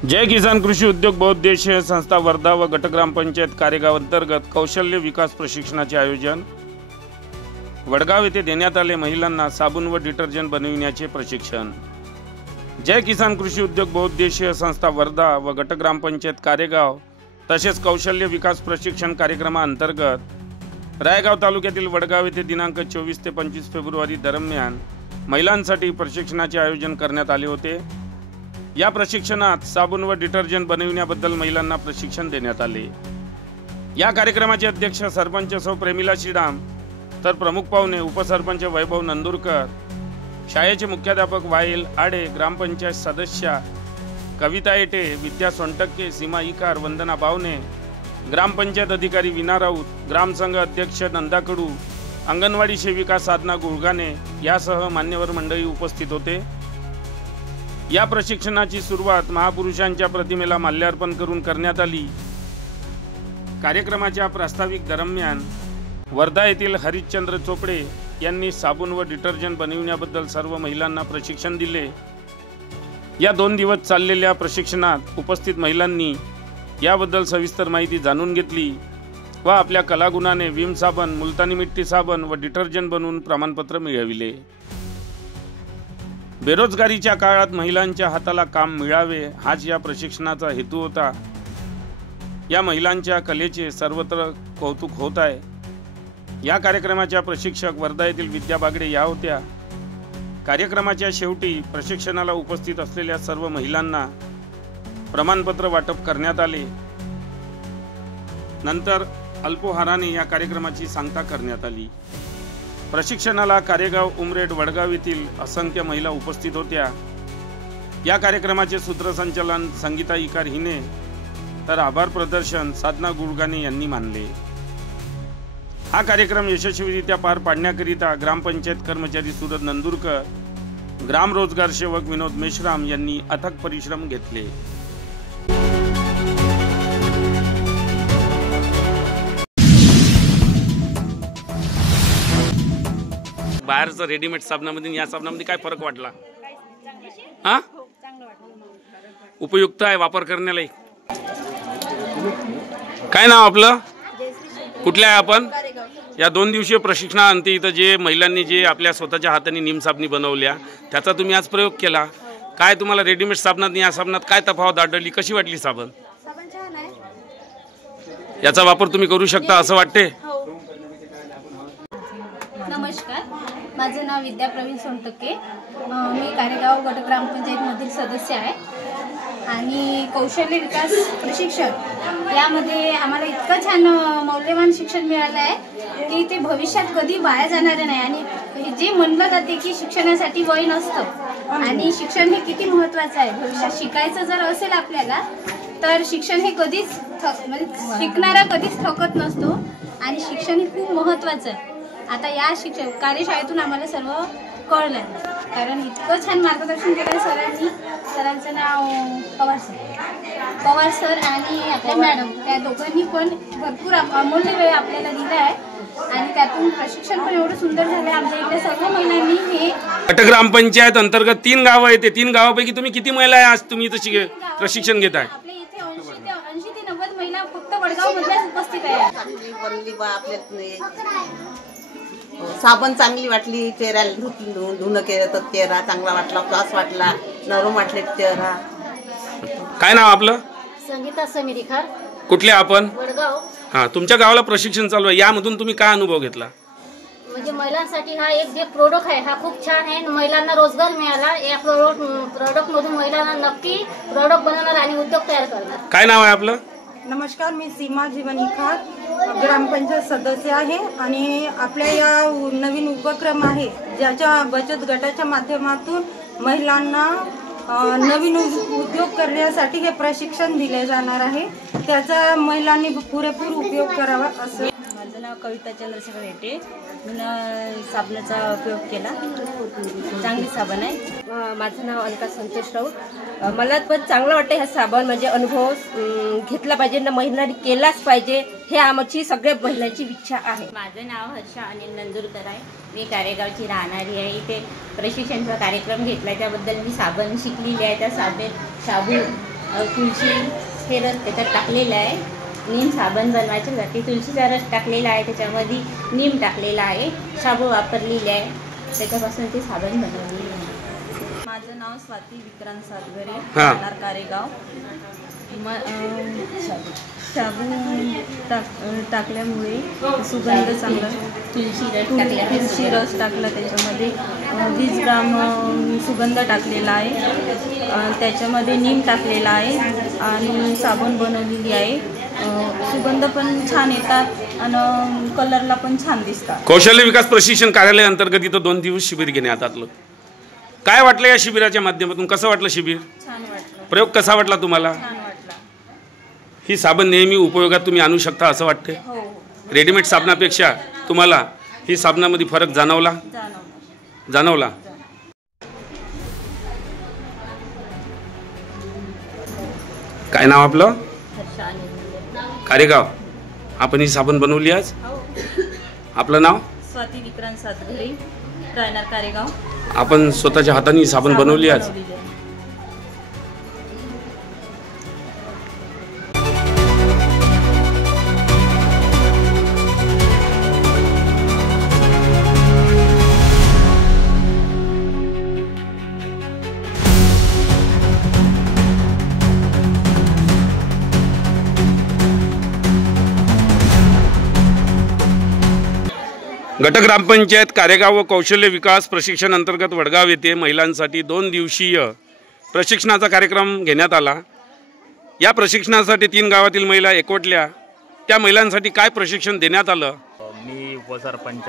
जय किसान कृषी उद्योग बहुउद्देशीय संस्था वर्धा व गटग्रामपंचायत कारेगाव अंतर्गत कौशल्य विकास प्रशिक्षणाचे आयोजन वडगाव येथे देण्यात आले। महिलांना साबण व डिटर्जंट बनविण्याचे प्रशिक्षण। जय किसान कृषी उद्योग बहुउद्देशीय संस्था वर्धा व गटग्रामपंचायत कारेगाव तसेच कौशल्य विकास प्रशिक्षण कार्यक्रमाअंतर्गत रायगाव तालुक्यातील वडगाव येथे दिनांक 24 ते 25 फेब्रुवारी दरम्यान महिलांसाठी प्रशिक्षणाचे आयोजन करण्यात आले होते। या प्रशिक्षणात साबण व डिटर्जंट बनविण्याबद्दल महिलांना प्रशिक्षण देण्यात आले। या कार्यक्रमाचे अध्यक्ष सरपंच सौ प्रेमिला श्रीराम, तर प्रमुख पाहुणे उपसरपंच वैभव नंदुरकर, शाळेचे मुख्याध्यापक वाईल आडे, ग्रामपंचायत सदस्या कविता येटे, विद्या सोनटक्के, सीमा इकार, वंदना बावने, ग्रामपंचायत अधिकारी विना राऊत, ग्रामसंघ अध्यक्ष नंदा कडू, अंगणवाडी सेविका साधना गुळगाणे यासह मान्यवर मंडळी उपस्थित होते। या प्रशिक्षणाची सुरुवात महापुरुषांच्या प्रतिमेला माल्यार्पण करून करण्यात आली। कार्यक्रमाच्या प्रास्ताविक दरम्यान वर्धा येथील हरिश्चंद्र चोपडे यांनी साबण व डिटर्जंट बनविण्याबद्दल सर्व महिलांना प्रशिक्षण दिले। या 2 दिवस चाललेल्या प्रशिक्षणात उपस्थित महिलांनी याबद्दल सविस्तर माहिती जाणून घेतली व आपल्या कलागुणाने विम साबण, मुलतानी मिट्टी साबण व डिटर्जंट बनवून प्रमाणपत्र मिळविले। बेरोजगारीच्या काळात महिलांच्या हाताला काम मिळावे हाच या प्रशिक्षणाचा हेतू होता। या महिलांच्या कलेचे सर्वत्र कौतुक होत आहे। या कार्यक्रमाच्या प्रशिक्षक वर्धा येथील विद्या बागडे या होत्या। कार्यक्रमाच्या शेवटी प्रशिक्षणाला उपस्थित असलेल्या सर्व महिलांना प्रमाणपत्र वाटप करण्यात आले। नंतर अल्पोहाराने या कार्यक्रमाची सांगता करण्यात आली। प्रशिक्षणाला कारेगाव, उमरेड, वडगाव येथील असंख्य महिला उपस्थित होत्या। या कार्यक्रमाचे सूत्रसंचालन संगीता इकार हिने, तर आभार प्रदर्शन साधना गुळगाणे यांनी मानले। हा कार्यक्रम यशस्वीरित्या पार पाडण्याकरिता ग्रामपंचायत कर्मचारी सूरज नंदुरकर, ग्राम रोजगार सेवक विनोद मेश्राम यांनी अथक परिश्रम घेतले। बाहेरचं रेडीमेड साबणामध्ये या साबणामध्ये काय फरक वाटला? हा, उपयुक्त आहे वापर करण्याला। काय नाव आपलं? कुठल्या आहे आपण? या 2 दिवसीय प्रशिक्षणाअंती इथं जे महिलांनी जे आपल्या स्वतःच्या हाताने नीम साबणी बनवल्या त्याचा तुम्ही आज प्रयोग केला। काय तुम्हाला रेडीमेड साबणात या साबणात काय तफावत आढळली? कशी वाटली साबण? याचा वापर तुम्ही करू शकता असं वाटते? नमस्कार, माझे नाव विद्या प्रवीण सोनटक्के, मी कारेगाव गट ग्रामपंचायतमधील सदस्य आहे आणि कौशल्य विकास प्रशिक्षण यामध्ये आम्हाला इतकं छान मौल्यवान शिक्षण मिळालं आहे की ते भविष्यात कधी वाया जाणार नाही। आणि जे म्हणलं जाते की शिक्षणासाठी वय नसतं आणि शिक्षण हे किती महत्त्वाचं आहे, भविष्यात शिकायचं जर असेल आपल्याला तर शिक्षण हे कधीच म्हणजे शिकणारा कधीच थकत नसतो आणि शिक्षण हे खूप महत्त्वाचं आहे। आता या कार्यशाळेतून आम्हाला सर्व कळलं, कारण इतकं छान मार्गदर्शन केलं सरांनी। सरांचं नाव पवार सर आणि आपल्या मॅडम, त्या दोघांनी पण भरपूर अमूल्य वेळ आपल्याला दिला आहे आणि त्यातून प्रशिक्षण पण एवढं सुंदर झालं। आमच्या इथल्या सर्व महिलांनी हे गटग्रामपंचायत अंतर्गत 3 गावं येते, 3 गावापैकी तुम्ही किती महिला आहे आज तुम्ही इथं प्रशिक्षण घेताय? आपल्या इथे 80 ते 90 महिला फक्त वडगाव मधल्याच उपस्थित आहे। साबण चांगली वाटली, चेहऱ्याला धुणं केलं तर चेहरा चांगला वाटला, श्वास वाटला, नरम वाटले चेहरा। काय नाव आपलं? संगीता समीरिखार, कुठले आपण? वडगाव। हा, तुमच्या गावाला प्रशिक्षण चालू आहे, यामधून तुम्ही काय अनुभव घेतला? म्हणजे महिलांसाठी हा एक जे प्रोडक्ट आहे हा खूप छान आहे, महिलांना रोजगार मिळाला। या प्रोडक्ट मधून महिलांना नक्की प्रोडक्ट बनवणार आणि उद्योग तयार करणार। काय नाव आहे आपलं? नमस्कार, मी सीमा जीवन इकार, ग्रामपंचायत सदस्य आहे आणि आपल्या या नवीन उपक्रम आहे ज्याच्या बचत गटाच्या माध्यमातून महिलांना नवीन उद्योग करण्यासाठी हे प्रशिक्षण दिले जाणार आहे। त्याचा महिलांनी पुरेपूर उपयोग करावा असं। माझं नाव कविता चंद्रशेखर हेटे, मी साबणाचा उपयोग केला, चांगली साबण आहे। माझं नाव अलका संतोष राऊत। मला पण चांगलं वाटतं ह्या साबण म्हणजे अनुभव घेतला पाहिजे ना, महिलांनी केलाच पाहिजे, हे आमची सगळ्या महिलांची इच्छा आहे। माझं नाव हर्षा अनिल नंदुरकर आहे, मी कारेगावची राहणारी आहे। इथे प्रशिक्षणाचा कार्यक्रम घेतला त्याबद्दल मी साबण शिकलेली आहे। त्या साबण तुळशी हे रस त्याच्यात टाकलेला आहे. नीम साबण बनवायच्यासाठी तुळशीचा रस टाकलेला आहे, त्याच्यामध्ये नीम टाकलेला आहे, शाबू वापरलेली आहे, त्याच्यापासून ते साबण बनवलेले आहे. माझं नाव स्वाती विक्रांत सातघरे, हा. राहणार कारेगाव. शाबू टाकल्यामुळे सुगंध चांगला. तुळशी रस टाकला, त्याच्यामध्ये 20 ग्राम सुगंध टाकलेला आहे, त्याच्यामध्ये नीम टाकलेला आहे आणि साबण बनवलेली आहे. सुगंध पण छान येतात आणि कलरला पण छान दिसतात. कौशल्य विकास प्रशिक्षण कार्यालय अंतर्गत इथं 2 दिवस शिबिर घेण्यात आलं. काय वाटलं या शिबिराच्या माध्यमातून? कसं वाटलं शिबिर? छान वाटलं. प्रयोग कसा वाटला तुम्हाला? छान वाटला. ही साबण नेहमी उपयोगात तुम्ही आणू शकता असं वाटते? हो. रेडीमेड साबणापेक्षा तुम्हाला ही साबणामध्ये फरक जाणवला? जाणवला. काय नाव आपलं? कारेगाव. आपण ही साबण बनवली आज? आपलं नाव? स्वाती विक्रांत सातघरे, राहणार कारेगाव. आपण स्वतःच्या हाताने ही साबण बनवली आज? गट ग्रामपंचायत कारेगाव व कौशल्य विकास प्रशिक्षण अंतर्गत वडगाव येथे महिलांसाठी 2 दिवसीय प्रशिक्षणाचा कार्यक्रम घेण्यात आला. या प्रशिक्षणासाठी 3 गावातील महिला एकवटल्या. त्या महिलांसाठी काय प्रशिक्षण देण्यात आलं? मी उपसरपंच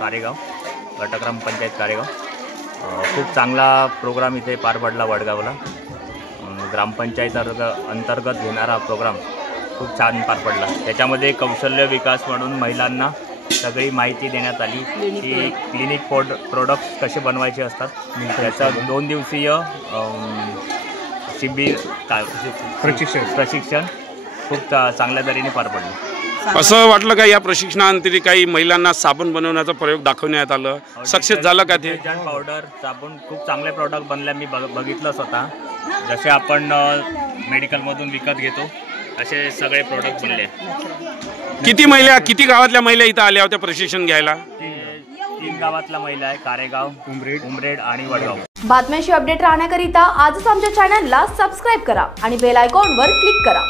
कारेगाव, गट ग्रामपंचायत कारेगाव. खूप चांगला प्रोग्राम इथे पार पडला वडगावला. ग्रामपंचायत अंतर्गत घेणारा प्रोग्राम खूप छान पार पडला. त्याच्यामध्ये कौशल्य विकास म्हणून महिलांना सगळी माहिती देण्यात आली की क्लिनिक प्रोडक्ट्स कसे बनवायचे असतात. त्याचं 2 दिवसीय शिबिर प्रशिक्षण खूप चांगल्या तऱ्हेने पार पडलं. असं वाटलं का या प्रशिक्षणाअंतर्गत काही महिलांना साबण बनवण्याचा प्रयोग दाखवण्यात आलं? सक्सेस झालं का ते? डिटर्जंट पावडर, साबण खूप चांगले प्रोडक्ट बनले. मी बघितलं स्वतः. जसे आपण मेडिकलमधून विकत घेतो असे सगळे प्रोडक्ट बनले. किती गावातल्या महिला इथं आल्या होत्या प्रशिक्षण घ्यायला? 3 गावातल्या महिला आहे, कारेगाव, उमरेड आणि वडगाव. बातम्यांशी अपडेट राहण्याकरिता आजच आमच्या चॅनलला सबस्क्राईब करा आणि बेल आयकॉनवर क्लिक करा.